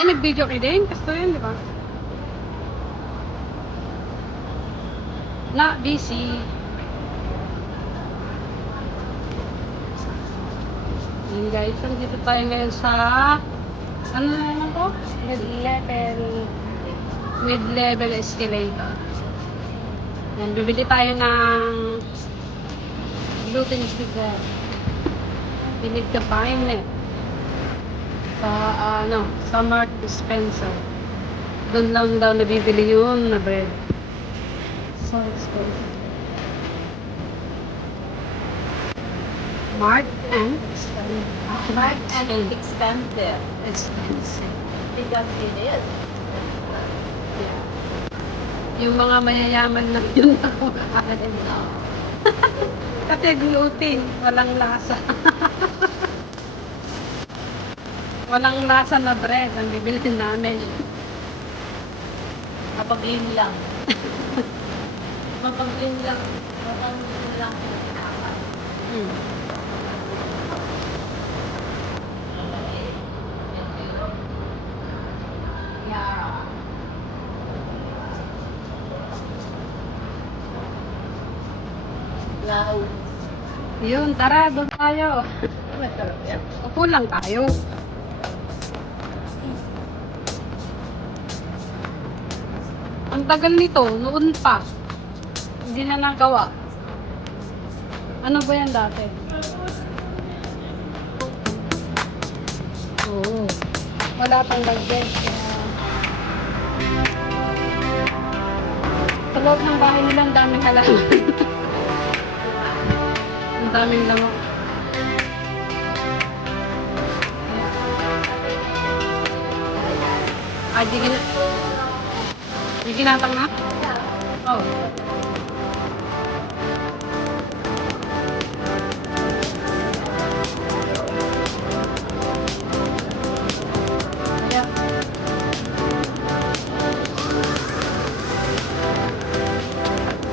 Ay, nag-video ka din? Gusto yun, di ba? Not busy. Yun guys, nandito tayo ngayon sa ano naman to? Mid-level escalator. Yan, bibili tayo ng gluten-free bread. We need to find it. Sa, sa Mark Spencer. Doon lang daw nabibili yun na bread. So expensive. Mark and Spencer. Mark and expensive. Expensive. Because it is. Yeah. Yung mga mayayaman lang yun na kumakain. Kasi gluten, walang lasa. Walang lasa na bread ang bibilhin namin. Mapag-in lang. Mapag-in lang. Mapag-in lang yung kinakain. Hmm. Yeah. Wow. Yun, tara, doon tayo. Masarap yan. Upo lang tayo. Ang tagal nito, noon pa. Hindi na nagawa. Ano ba yan dati? Oo. Wala pang budget. Sa loob ng bahay nila, ang daming halaman. Ang daming lamok. Ay, di ginatang na? Oh. Yeah.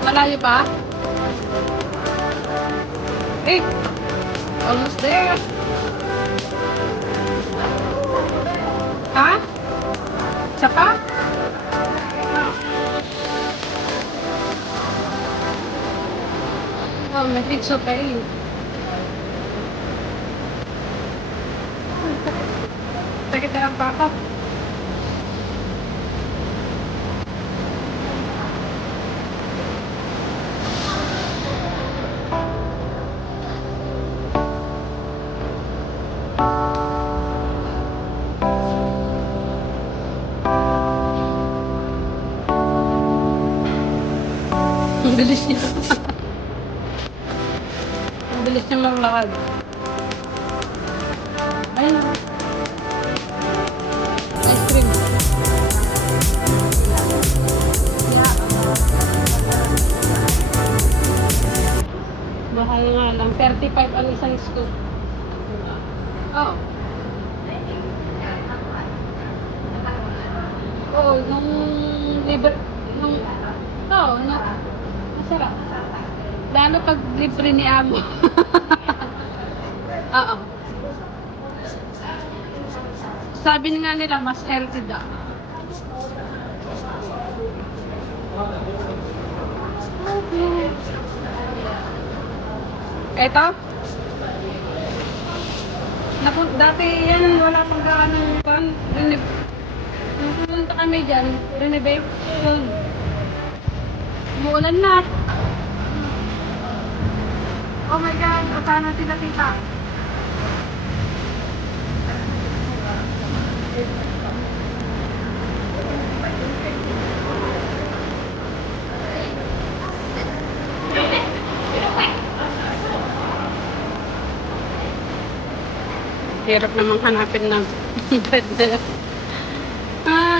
Malayo pa? Eh, almost there. Ha? Isa pa? Oh, it's okay. Sakit na ang baka. Ang bilis niya. Ang bilis niya maglakad. Ayun na. Ice cream. Mahal nga lang. 35 ang isang scoop. Oh. Oo, nung libre, masarap. Lalo pag libre ni Amo. Oo. Sabi nga nila, mas healthy daw. Eto? Dati yan, wala pang gaanong pan. Nung pumunta kami dyan, renovation. Umuulan na. Oh my God, puntahan natin na tita. Hirap namang hanapin ng bread na yun.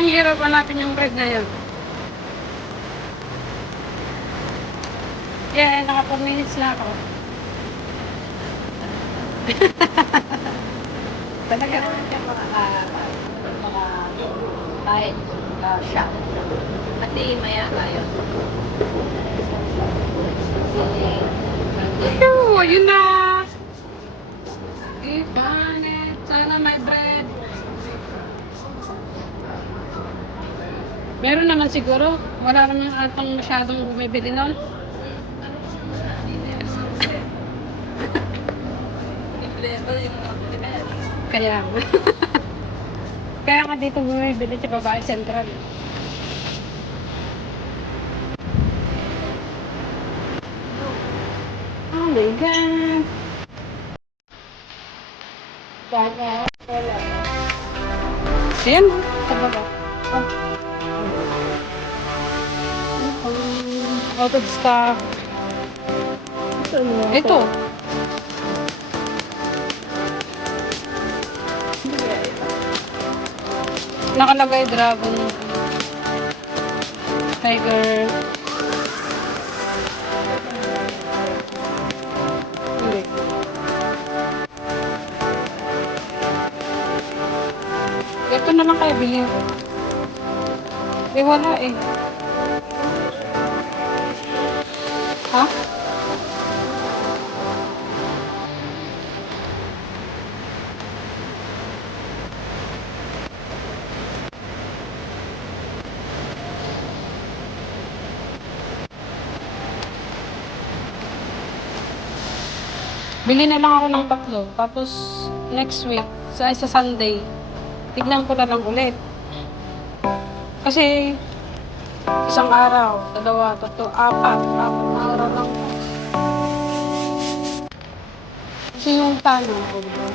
Hirap hanapin yung bread na yun. Yeah, naka 4 minutes na ako. Talaga naman siya mga kahit shop. Kasi maya tayo. Ayun na! Sana may bread. Meron naman siguro. Wala naman atang masyadong bumibili nun. Problema yung mga pinag. Kaya nga. Kaya nga dito bumibili sa babae sentral. Oh my God! Kaya, wala. Ayan, sa baba. Oh. Out of stock. Ito. Nakalagay dragon. Tiger. Hindi. Ito na lang kaya bilhin ko. Eh, wala eh. Ha? Bili na lang ako ng tatlo. Tapos, next week, sa Sunday, tignan ko na lang ulit. Kasi, isang araw, dalawa, tatlo, apat na araw lang. Kasi yung tano ko, diba?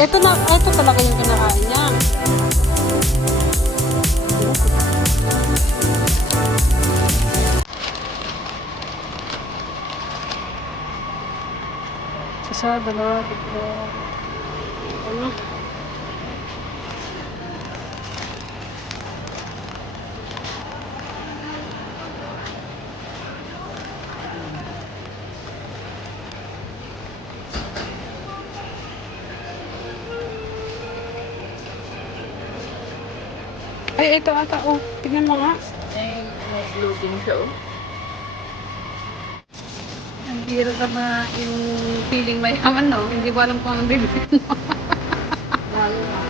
Ito talaga yung kinakain niya. Isa, dalawa, tatlo. Ano? Ay, ito ata, oh. Tignan mo nga. May loading show. Ang hirap na yung feeling mayaman, no? Hindi ko alam kung anong bibili mo. Lalo na.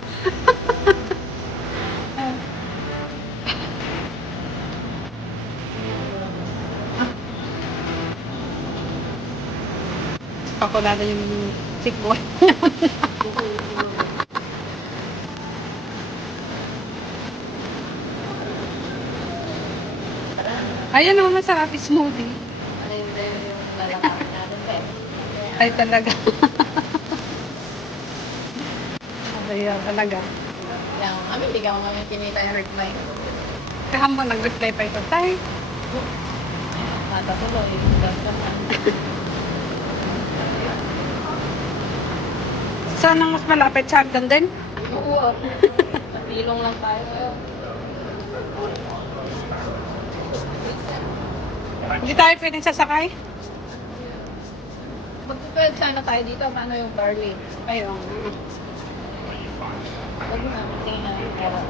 Pakulada yung sick boy. Ayan naman masarap, smoothie. Ano yung lalakarin natin, Ben? Ay, talaga. Ayan, talaga. Yung, bigyan ko kami kinita yung reply. Kaya mo nag-reply pa ito. Tay, Matatuloy. Dahil naman. saan ang mas malapit? Sa Hagdan din? Oo. Natilong lang tayo ngayon. Hindi tayo pwedeng sasakay? Magpupwede sana tayo dito. Paano yung barley? Ayun. Huwag mo namin tingin na yung pera.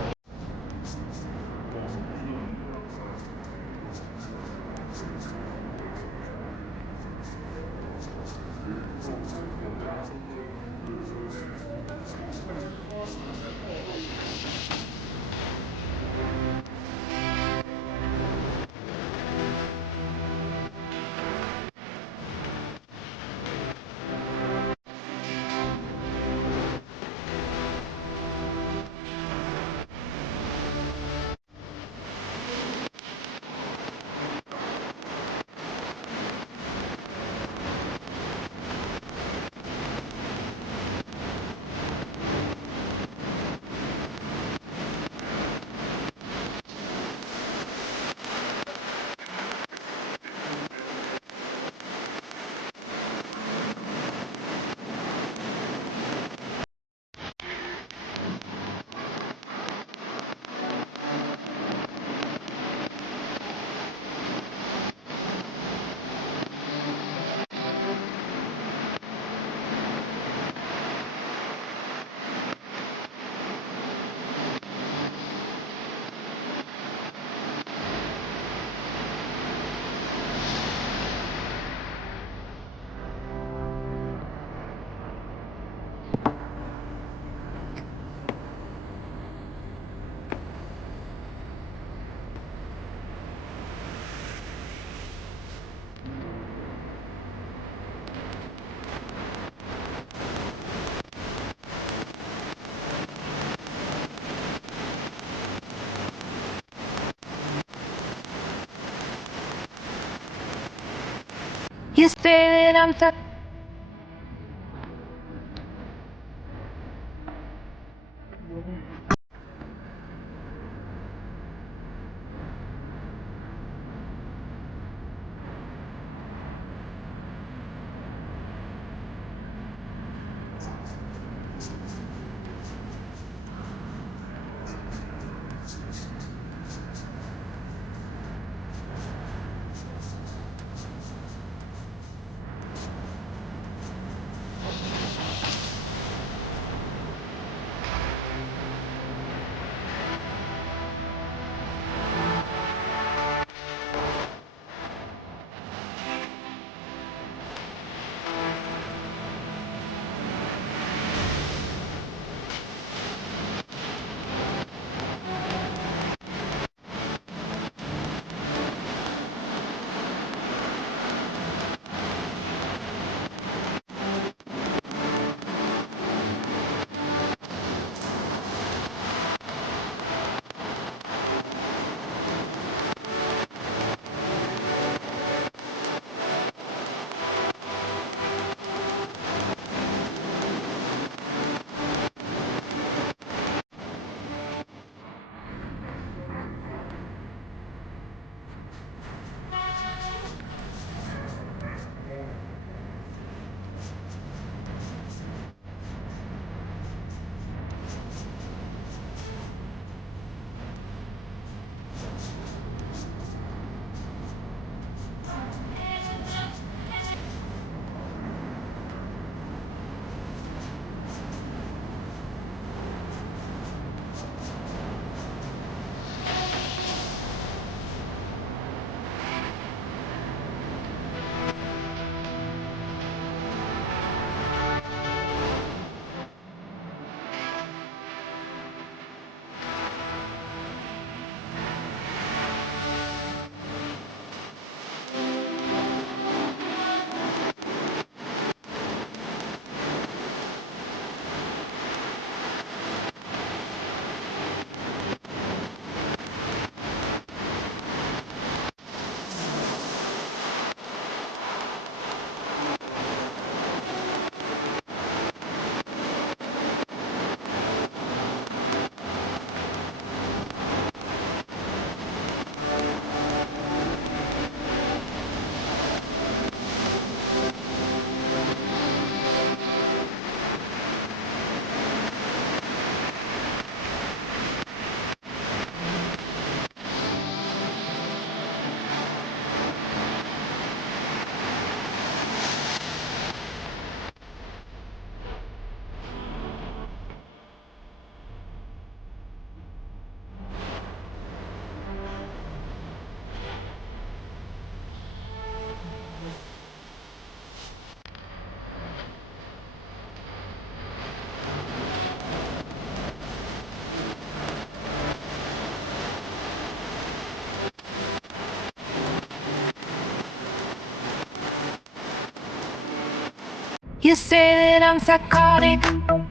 You say that I'm tough. You say that I'm psychotic.